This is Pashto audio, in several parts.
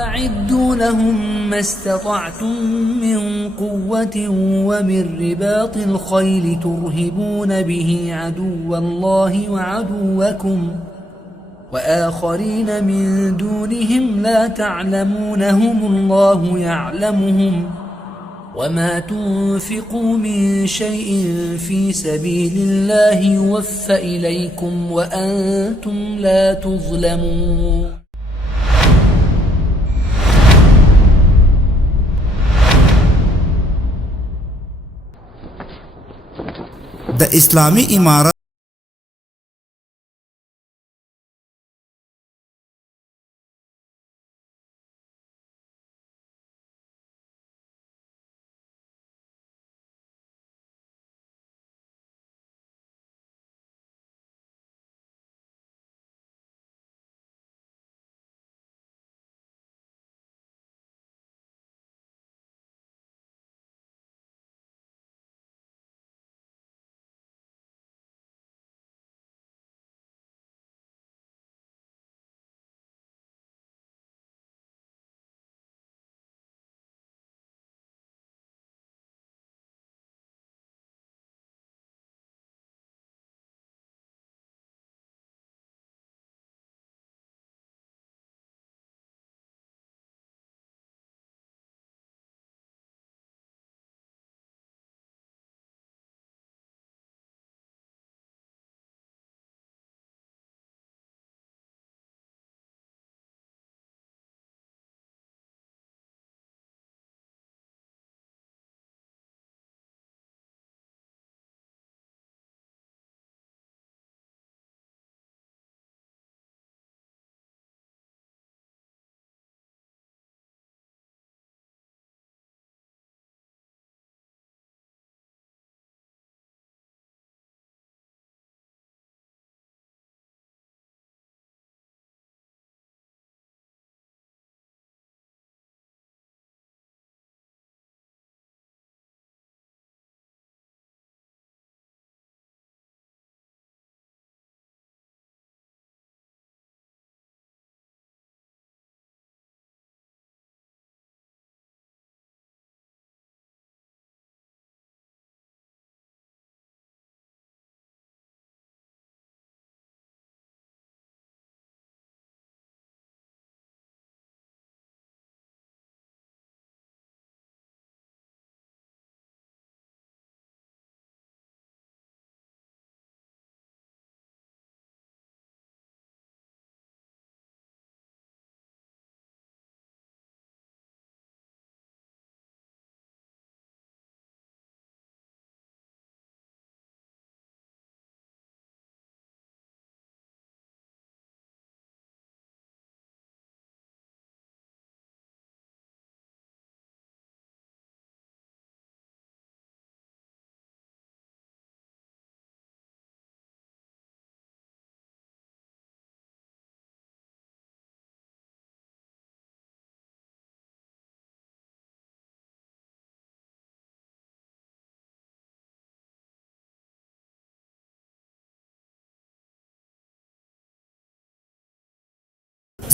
وأعدوا لهم ما استطعتم من قوة ومن رباط الخيل ترهبون به عدو الله وعدوكم وآخرين من دونهم لا تعلمونهم الله يعلمهم وما تنفقوا من شيء في سبيل الله يوفى إليكم وأنتم لا تظلمون. د اسلامی امارت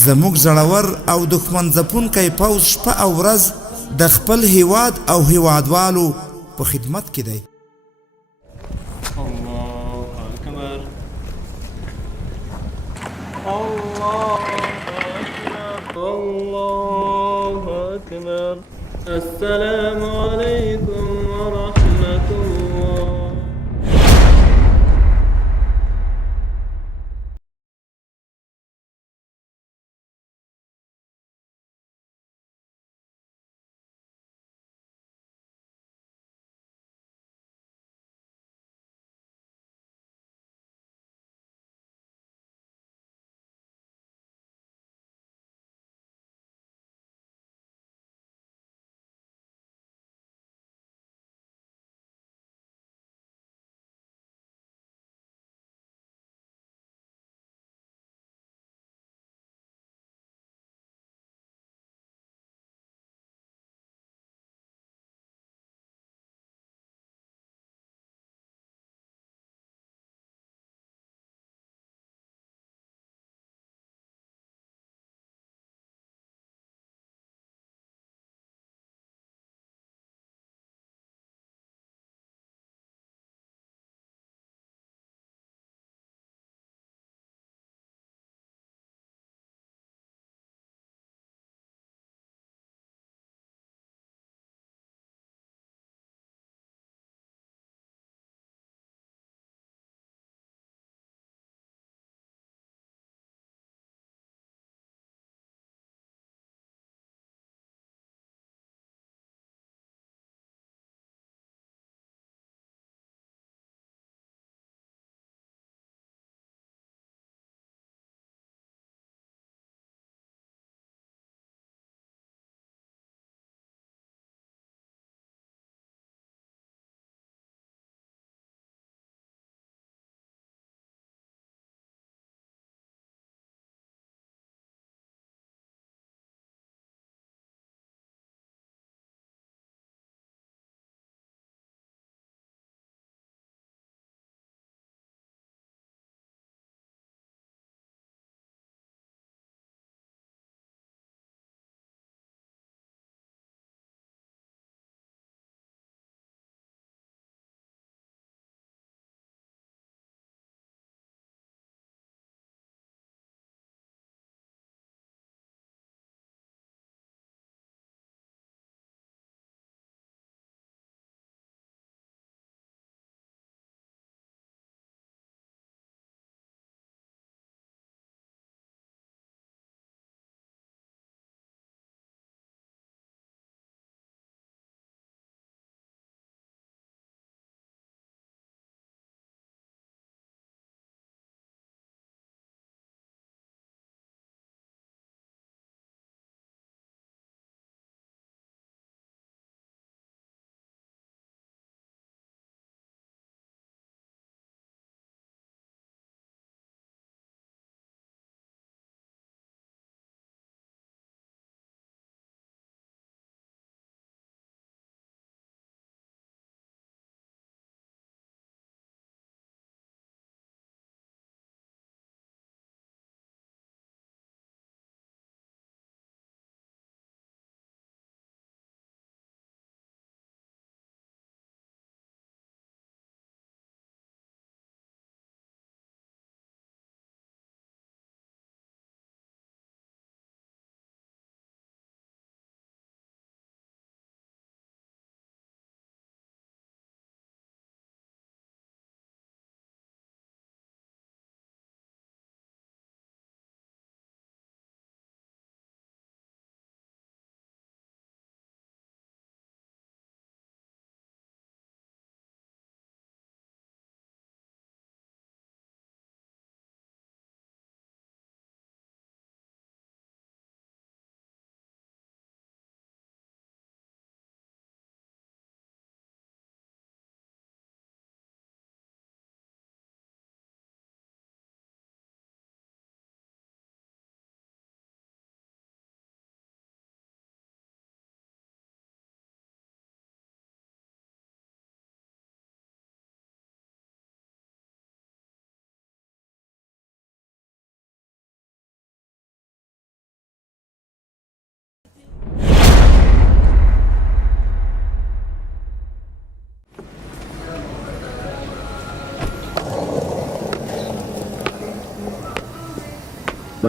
زموږ زړور او دښمن ځپونکی پوځ شپه او ورځ د خپل هیواد او هیوادوالو په خدمت کې دی. الله أكبر الله أكبر الله أكبر. السلام عليكم ورحمة الله.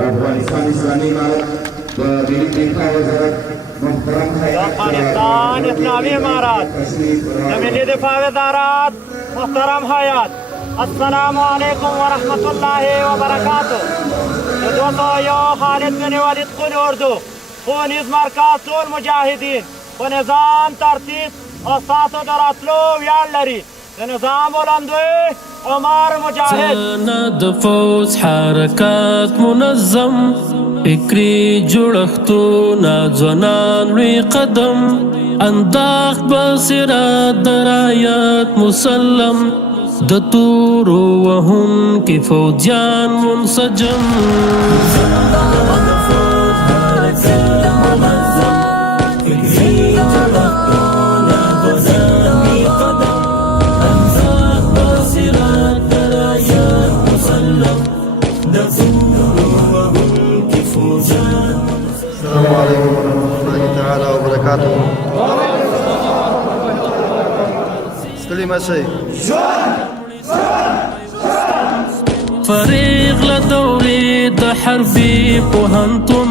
افغانستان اسلامي امارت د ملي دفاع وزارت محترم افغانستان اسلامی امارات د ملي دفاع وزارت محترم هیئت السلام علیکم ورحمۃ اللہ وبرکاتہ د 201 خالد بن ولید قل اردو ښوونیز مرکز ټول مجاهدین په نظام ترتیب او ساتو د راتلو ویاړ لري د نظام بلندوی عمر مجاهد د فوز حرکات منظم فکری جوړښتونه ځوانان لوی قدم انداخت بصیرت د رایت مسلم د تورو وهونکي فوجیان منسجم السلام عليكم ورحمة الله تعالى وبركاته. سليمة شيء فريق لدوري د حربي پوهنتون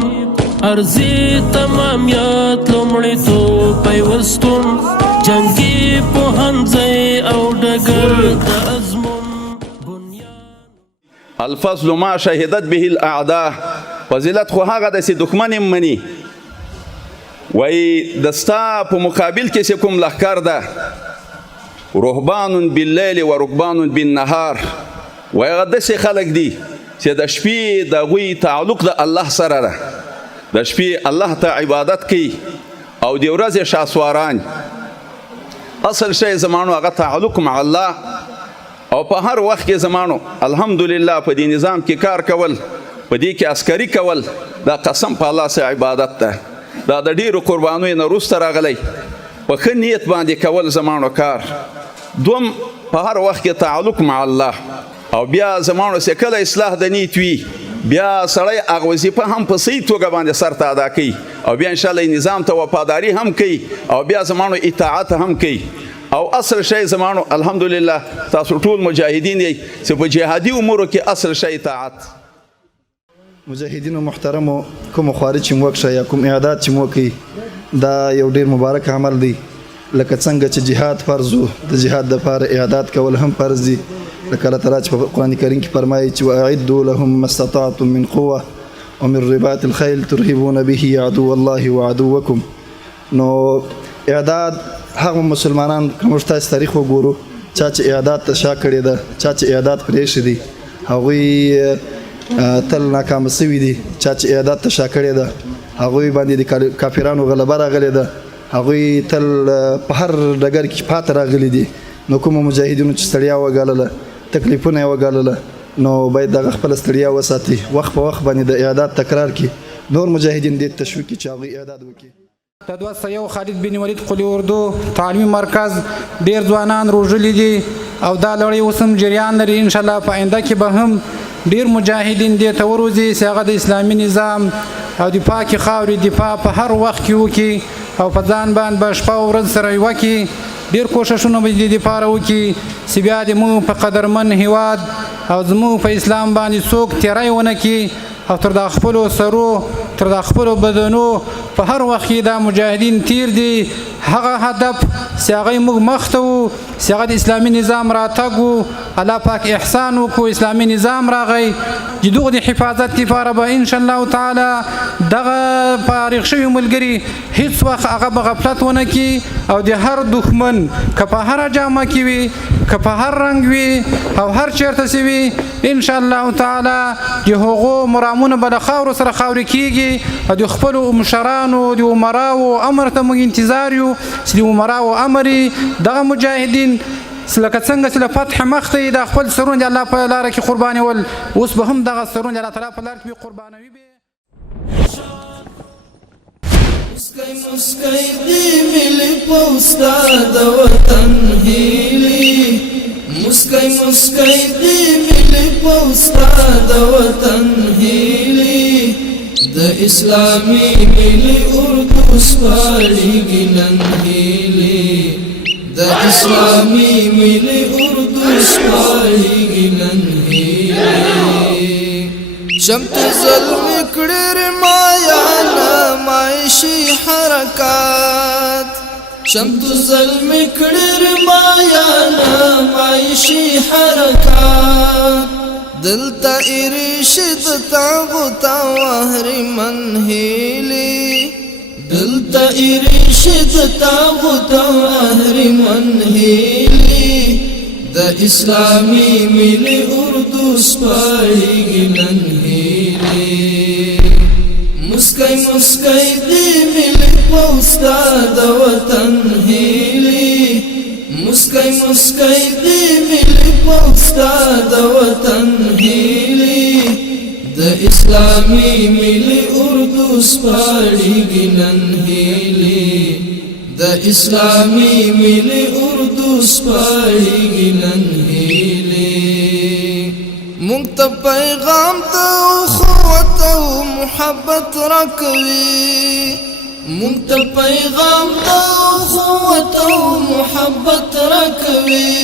ارزي تماميات لومړیتو پیوستون جنگي پوهنځي او ډګر د ازمون الفضل ما شهدت به الاعداء فضیلت خو هغه داسې دښمن مني وایي دستا په مقابل کې چې کوم لښکر ده رهبان باللیل و رکبان بالنهار وایي هغه داسې خلک دي چې د شپې د هغوی تعلق د الله سره ده د شپې الله ته عبادت کوي او د ورځې شاسواران اصل شی زمانو هغه تعلق مع الله او په هر وخت کې زمانو الحمدلله په دې نظام کې کار کول په دې کې عسکري کول دا قسم په الله سره عبادت ده دا د ډیرو قربانیو نه وروسته راغلی په ښه نیت باندې کول زمانو کار دوم په هر وخت کې تعلق مع الله او بیا زمانو چې کله اصلاح د نیت وي بیا سړی هغه وظیفه هم په صحیح توګه باندې سرته ادا کوي او بیا انشاءالله نظام ته وفاداري هم کوي او بیا زمانو اطاعت هم کوي او اصل شی زمانو الحمدلله تاسو ټول مجاهدین یې چې په جهادي امورو کې اصل شی اطاعت مجاهدینو محترمو کوم خوارج چې موکشه یا کوم اعداد چې موکي دا یو ډیر مبارک عمل دی لکه څنګه چې جهاد فرض وو د جهاد دپاره اعداد کول هم فرض دي لکه الله تعالی چې په قرآن کریم کې فرمایي چې واعدوا لهم ما استطعتم من قوه ومن رباط الخيل ترهبون به عدو الله وعدوكم نو اعداد هغه مسلمانان کوم تاسو تاریخ وګورو چې اعداد ته شا کړی ده چې اعداد پرېښي دي هغوی تل ناکام سوي دي چې اعداد ته شا کړی ده هغوی باندې د کافرانو غلبه راغلې ده هغوی تل په هر ډګر کې پاتې راغلي دي نو کومو مجاهدینو چې ستړیا وګالله تکلیفونه یې وګالله نو باید دغه خپله ستړیا وساتي وخت په وخت باندې د اعداد تکرار کړي نور مجاهدین دې تشویق کړي چې هغوی اعداد وکړي د 201 خالد بن ولید قلی اردو تعلیمي مرکز ډیر ځوانان روزلي دي او دا لړۍ اوس هم جریان لري ان شاء الله په آینده کې به هم ډیر مجاهدین دې ته وروځي چې هغه د اسلامي نظام او د پاکې خاورې دفاع په هر وخت کې وکړي او په ځان باندې به شپه او ورځ سره وکړي ډیر کوششونه به دې دپاره وکړي چې بیا د موږ په قدرمن هیواد او زموږ په اسلام باندې څوک تیری ونه کړي او تر د خپلو سرو تر د خپلو بدنو په هر وخت کې دا مجاهدین تیر دي هغه هدف چې هغه موږ مخ ته وو چې هغه د اسلامي نظام راتګ وو الله پاک احسان وکړو اسلامي نظام راغی د دغو د حفاظت لپاره به انشاءالله تعالی دغه فارغ شوي ملګري هیڅ وخت هغه به غفلت ونه کړي او د هر دښمن که په هره جامه کې وي که په هر رنګ وي او هر چېرته چې وي انشاءالله تعالی د هغو مرامونه به له خاورو سره خاورې کېږي او د خپلو مشرانو د عمراو امر ته موږ انتظار یو چې د عمراو امر دغه مجاهدین لکه څنګه چې له فتح مخته د خپل سرونه د الله په لاره کې قربانول اوس به هم دغه سرونه د الله تعالی په لاره کې قربانوي مسکۍ مسکۍ دې ملي په استاد وطن هیلي مسکۍ مسکۍ دې ملي په استاد وطن هیلي د اسلامي ملي اردو سپارېږي نن هیلي د اسلامي ملي اردو سپارېږي نن هیلي شمت ظلم کړر مایانا مایشی حرکات شمت ظلم کړر مایانا مایشی حرکات دلتا ارشد تاغتا وحری من هیلی دلتا ارشد تاغتا وحری من هیلی دا اسلامی ملی اردو سپاڑی نن هیلی مسکی مسکی دی ملی پوستا دا وطن هیلی مسکی مسکی دی ملی پوستا دا وطن هیلی دا اسلامی ملی اردو سپاڑی نن هیلی دا اسلامی ملی اردو سپاڑی نن هیلی مونږ ته پیغام د اخوت او محبت راکوي مونږ ته پیغام د اخوت او محبت راکوي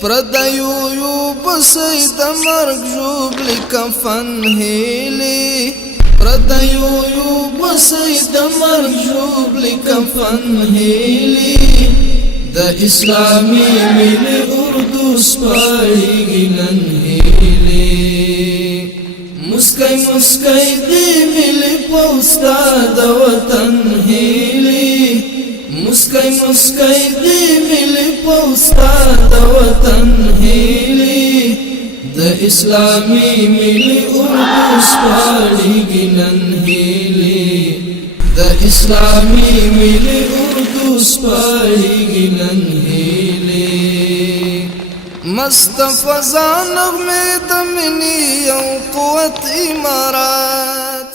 پردیو یو بسې د مرګ ژوبلې کفن هیلې پردیو یو بسې د مرګ ژوبلې کفن هیلې د اسلامي ملي اردو سپاړیږي نن هیلې مسکی مسکی دی ملي پوستا د وطن هیلې مسکی مسکی دی ملي پوستا د وطن هیلې د اسلامي ملي اردو سپاړیږي نن هیلې د اسلامي ملي اردو سپاړیږي نن هیلې مصطفی ځان نغمې د مینې یو قوت امارات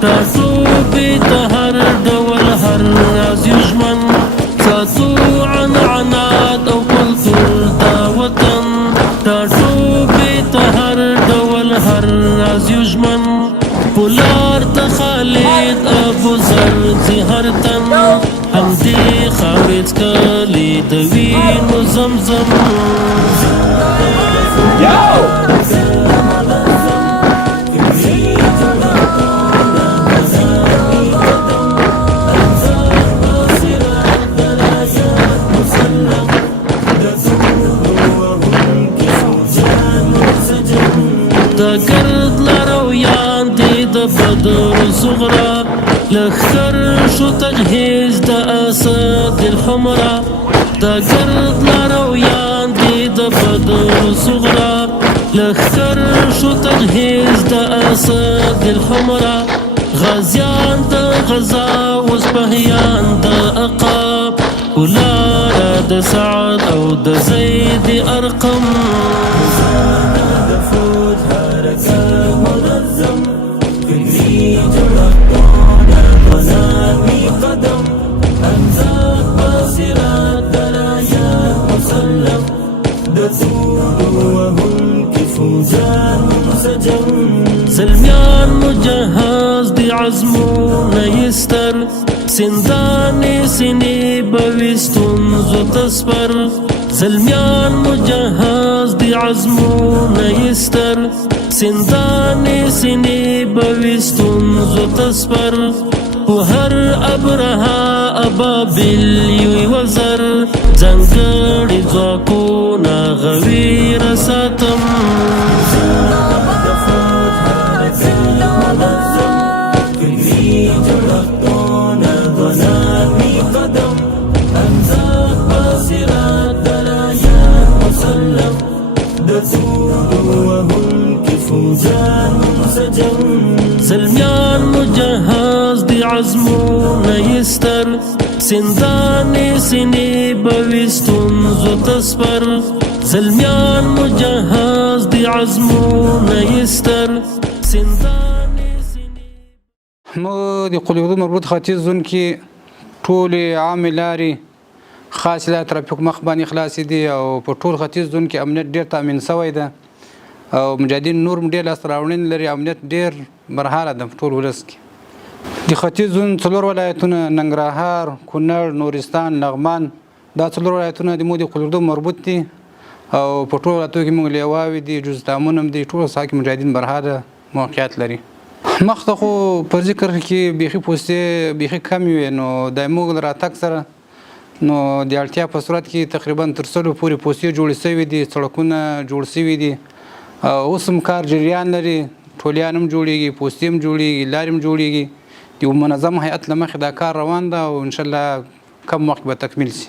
ټاټوبې ته هر ډول هر راز یو ژمن ساتو عنعنات او کلتور دا وطن ټاټوبې ته هر ډول هر راز یو ژمن پولار ته خالد ابوذر ځي هر تن همدې خاورې څکلې د وینو زمزم د ګرد لارویان دي د بدر صغرا لښکر شو تجهیز د اسد الحمرا د ګرد لارویان دي د بدر صغرا لښکر شو تجهیز د اسد الحمرا غازیان د غزا وسپهیان د عقاب ولاره د سعد او د زید ارقم زلمیان مجهز دی عزمونه یستر سندانې سینې بویستون زو تسپر زلمیان مجهز دی عزمونه یستر سندانې سینې بویستون زو تسپر په هر ابرها ابابیل یوی وزر ځانګړي ځواکونه غویر ساتم زلمیان مجهز دی عزمونه یستر سندانې سینې بویستون زو تسپر زلمیان مجهز دی عزمونه یستر سندانې سینې موږ د قل اردو مربوط ختیځ زون کې ټولې عامې لارې خاص لارې ترافیک مخ باندې خلاصې دي او په ټول ختیځ زون کې امنیت ډېر تامین شوی ده او مجاهدین نور ډېر لاسته راوړنې لري امنیت ډېر برحاله ده په ټول ولس کې د ختیځ زون څلور ولایتونه ننګرهار کونړ نورستان لغمان دا څلور ولایتونه د مو د قل اردو مربوط دي او په ټول ولایتو کې موږ لیواوې دي جوزدامون هم دي ټول ساحه کې مجاهدین برحاله موقعیت لري مخته خو پر ذکر کې بیخي پوستې بیخي کم وي نو د موږ راتګ سره نو د اړتیا په صورت کې تقریبا تر 100 پورې پوستې جوړې شوي دي سړکونه جوړ شوي دي اوس هم کار جریان لري ټولیان هم جوړیږي پوستې هم جوړیږي لارې هم جوړیږي د منظم هیئت له مخې دا کار روان ده او انشاءالله کم وخت به تکمیل شي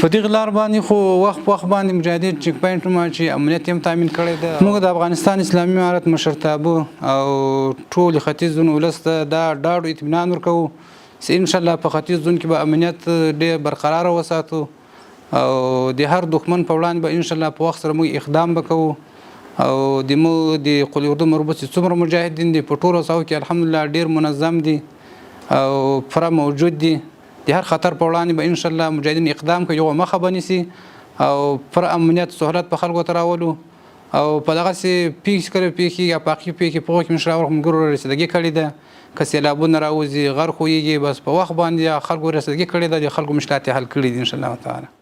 په دغې لار باندې خو وخت په وخت باندې مجاهدین چیک پوینټونه چې امنیت هم تامین کړی ده موږ د افغانستان اسلامي امارت مشرتابه او ټول ختیځ زون ولس ته دا ډاډ اطمینان ورکوو چې انشاءالله په ختیځ زون کې به امنیت ډېر برقراره وساتو او د هر دښمن په وړاندې به انشاءالله په وخت سره موږ اقدام به کوو او د قل اردو مربوط چې څومره مجاهدین دي په ټولو ساحو کې الحمدلله ډېر منظم دي او پوره موجود دي د هر خطر په وړاندې به انشاءالله مجاهدین اقدام کوي یوه مخه به نیسي او پر امنیت سهولت په خلکو ته راولو او په دغسې پیښې کله پیښې یا پاقي پیښې په هغو کې مشرانو ملګرو رسیدګي کړې ده که سیلابونه راوځي غر خویږي بس په وخت باندې خلکو رسیدګي کړې ده د خلکو مشکلات یې حل کړي دي انشاءالله تعالی